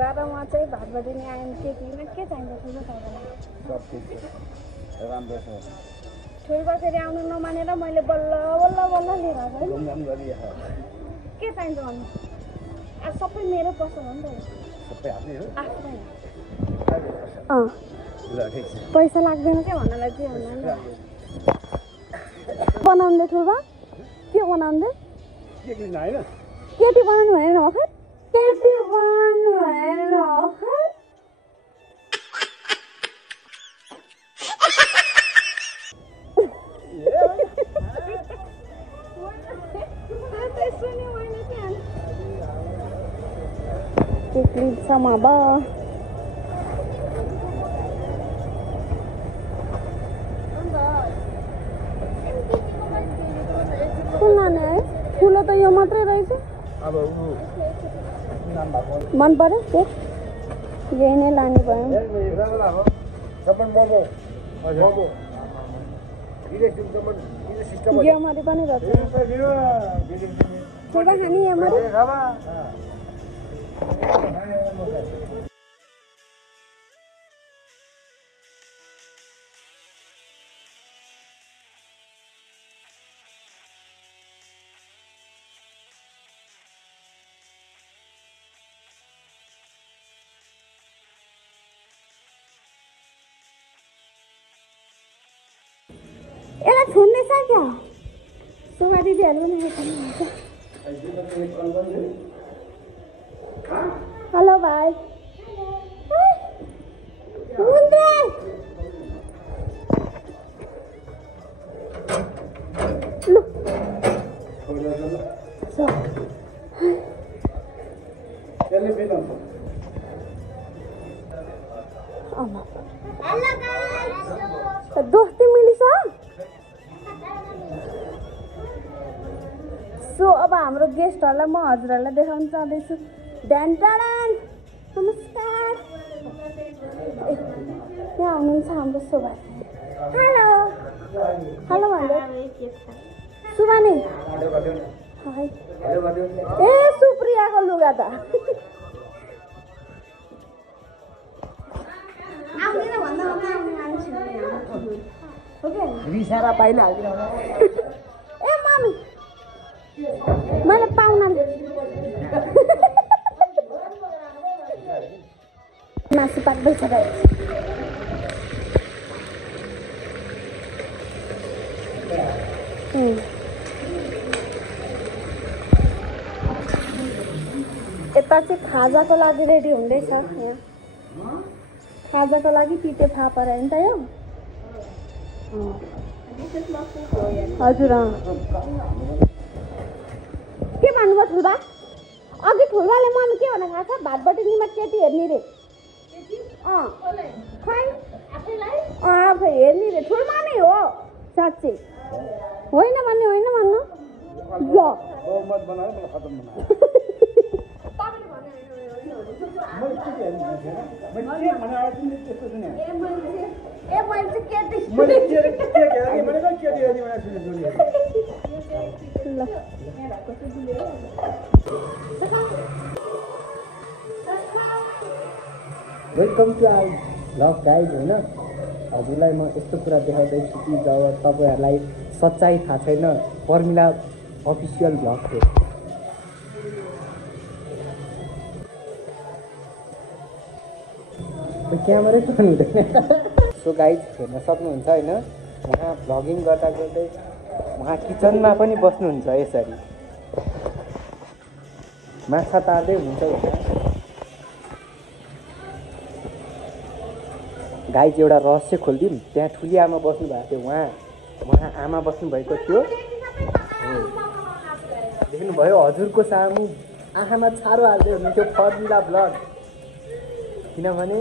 ठुला र म चाहिँ भात बदिनी आयौँ केटीमा के चाहिन्छ ठुलो तपाईँलाई सब ठिक छ राम्रो छ ठुलो फेरि आउनु नमानेर मैले बल्ल बल्ल बल्ल लिएर आएको घुमघाम गरिहाल के चाहिन्छ भन्नु अब सबै मेरो पसल हो नि त सबै आफ्नै हो आफ्नै ल ठिक छ पैसा लाग्दैन क्या भन्नलाई के भन्नु बनाउँदै ठुलो के बनाउँदै के लिन हैन केटी बनाउनु भएन भर्खर केटी बनाउनु भएन भर्खर sama ba ठुलो त यो मात्रै रहेछ अब नाम भएको मन पर्यो के यही नै लाने भयो यो मात्रै पनि रहेछ छोरा खाने यो मात्रै यसलाई छोड्दैछ क्या सुमा दिदीहरू पनि हेलो भाइ दोस्ती मिलिस सो अब हाम्रो गेस्टहरूलाई म हजुरहरूलाई देखाउन चाहँदैछु ड्यान डाडान नमस्कार यहाँ हुनुहुन्छ हाम्रो शोभा हेलो हेलो भन्दै सुबानी ए सुप्रियाको लुगा त रिसारा पाइन हाल्दिन ए मामी मैले पाउन मासु पाक्दैछ र यता चाहिँ खाजाको लागि रेडी हुँदैछ यहाँ खाजाको लागि पिटे फापर होइन त यो हजुर के भन्नुभयो ठुल्बा अघि ठुल्बाले मम्मी के भनेको थाहा छ भातबटी निमा केटी हेर्ने रे खै आफै हेर्ने रे ठुल्मा नै हो साँच्चै होइन भन्ने होइन भन्नु बहुमत बनायो मलाई खतम बनायो welcome to our vlog guide होइन हजुरलाई म यस्तो कुरा देखाउँदैछु कि जब तपाईँहरूलाई सच्चाइ थाहा छैन पर्मिला अफिसियल भ्लग थियो क्यामेरै पनि हुँदैन सो गाइड हेर्न सक्नुहुन्छ होइन उहाँ भ्लगिङ गर्दा गर्दै उहाँ किचनमा पनि बस्नुहुन्छ यसरी माछा तार्दै हुन्छ उहाँ गाई चाहिँ एउटा रहस्य खोलिदिउँ त्यहाँ ठुली आमा बस्नु भएको थियो उहाँ आमा बस्नुभएको थियो देख्नुभयो हजुरको सामु आँखामा छारो हाल्दै हुनुहुन्थ्यो पर्मिला भ्लग किनभने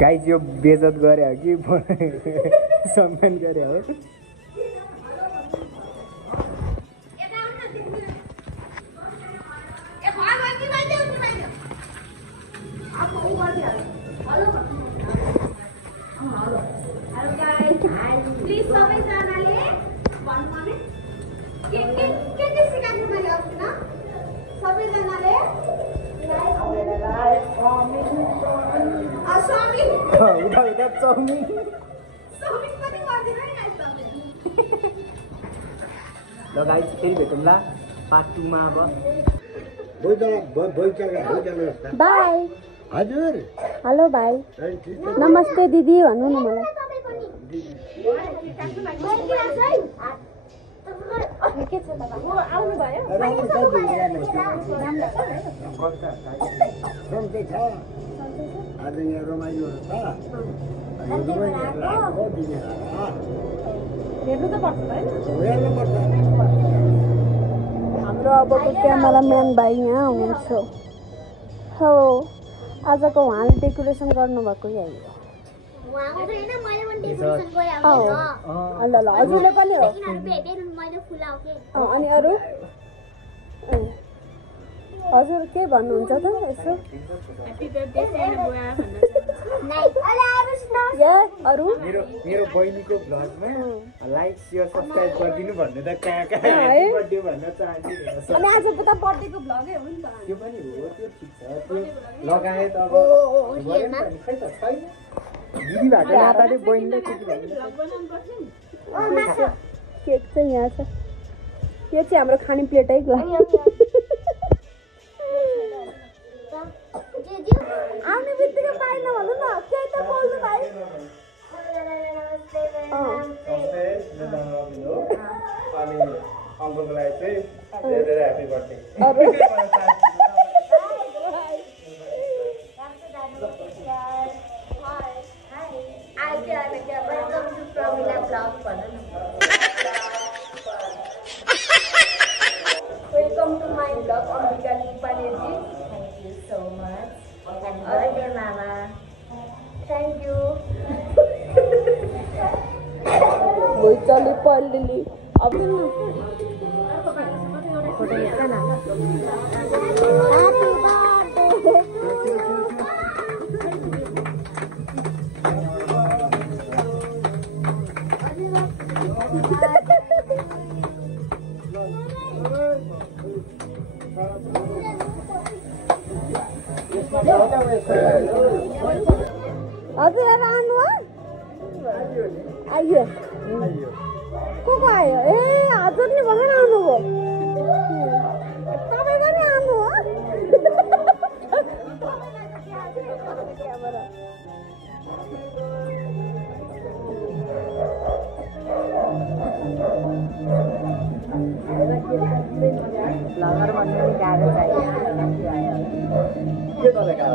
गाइज यो बेइज्जत गरे हो कि सम्मान गरे हो उता उता चाउमिन ल गाइस फेरि भेटौँला पार्ट 2 मा अब बाई हजुर हेलो भाइ नमस्ते दिदी भन्नु न मलाई के छ त आउनु भयो आज यहाँ रमाइलो छ हेर्नु त पर्छ हेर्नुपर्छ हाम्रो अबको क्यामेराम्यान भाइ यहाँ हुनुहुन्छ हो आजको उहाँले डेकोरेसन गर्नुभएको यही हो ल ल हजुरले पनि हो अनि अरू हजुर के भन्नुहुन्छ त यसो अरू मेरो बहिनीको भ्लगमा लाइक शेयर सब्स्क्राइब गरिदिनु भन्ने त कहाँ ह्यापी बर्थडे भन्न चाहन्छु अनि आज त बर्थडेको भ्लगै हो नि त त्यो पनि हो त्यो ठिक छ त्यो लगाए त अब खै त छैन दिदी भएको नाताले बहिनीलाई के केक चाहिँ यहाँ छ यो चाहिँ हाम्रो खाने प्लेटै आउने बित्तिकै पाएन भन्नु न केही त बोल्नु भाइ अनि अङ्कललाई चाहिँ धेरै धेरै happy birthday Welcome to my vlog, Ambika Nipaneji. Thank you so much. And birthday, Mama. Thank you. Boicali Palili. Happy हजुर आउनु आइयो को आयो ए हजुर नि भर्खर आउनुभयो तपाईँ पनि आउनु हो ब्लगर भन्नु गाह्रो चाहियो के गरेका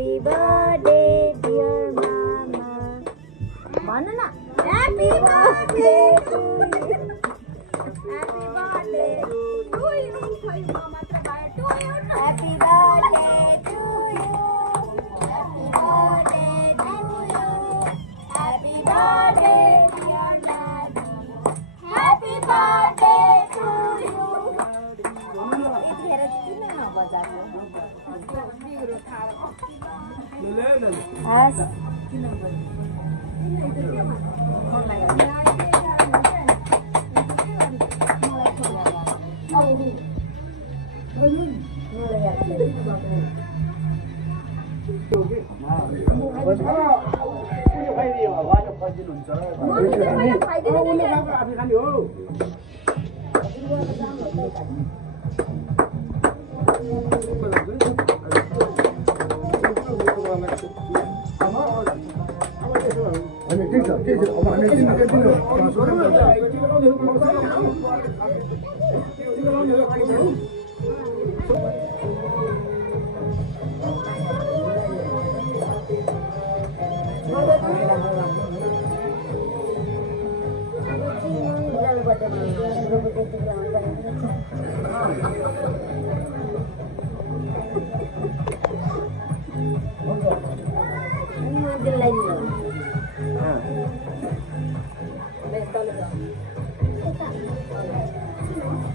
Happy birthday dear mama. भन न Happy birthday to you. Happy birthday to you. खै म मात्र भए to you. Happy birthday to you. Happy birthday to you. Happy birthday dear daddy. Happy birthday to you. यतिखेर किन नबजाएको? हस्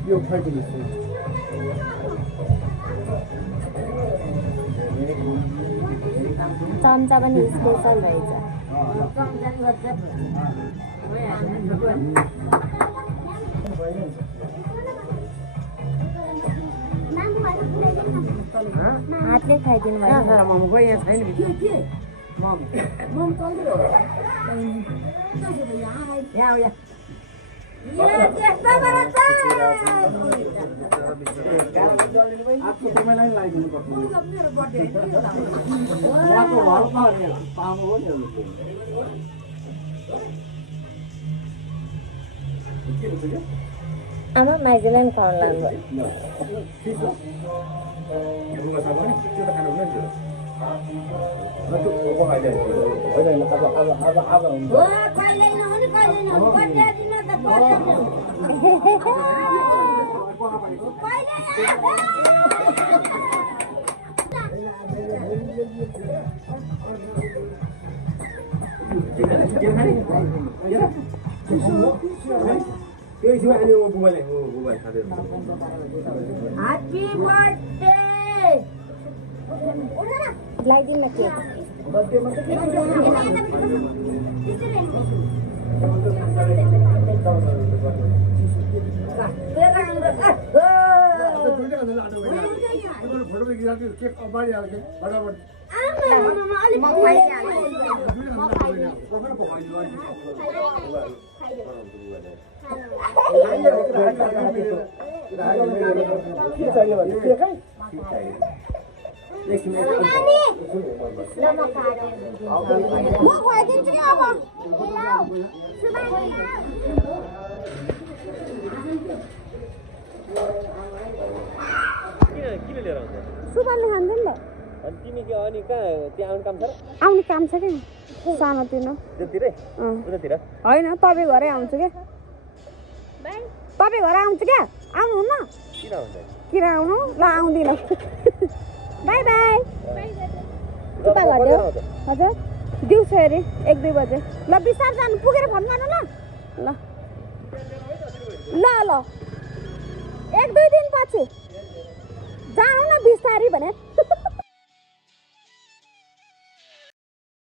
यो फर्किनुहोस् चम्चा पनि स्पेसल रहेछ हातले खाइदिनु भयो मोमो यहाँ छैन आमा माइजलाई खुवाउनु लाग्नु Happy birthday! ल्याइदिनु न केक सुबाल्नु खान्छ नि त तिमी के अनि कहाँ त्यहाँ आउने काम छ र आउने काम छ कि सानोतिनो त्यतिरै उतातिर होइन तपाईँ घरै आउँछु क्या तपाईँ घर आउँछु क्या आउनुहुन्न किन हुन्छ किन आउनु ल आउँदिनँ बाई बाई कृपा गरिदेऊ हजुर दिउँसो हेरी 1-2 बजे ल बिस्तार जानु पुगेर फोन गर्नु ल ल ल 1-2 दिन पछि जानु न बिस्तारी भने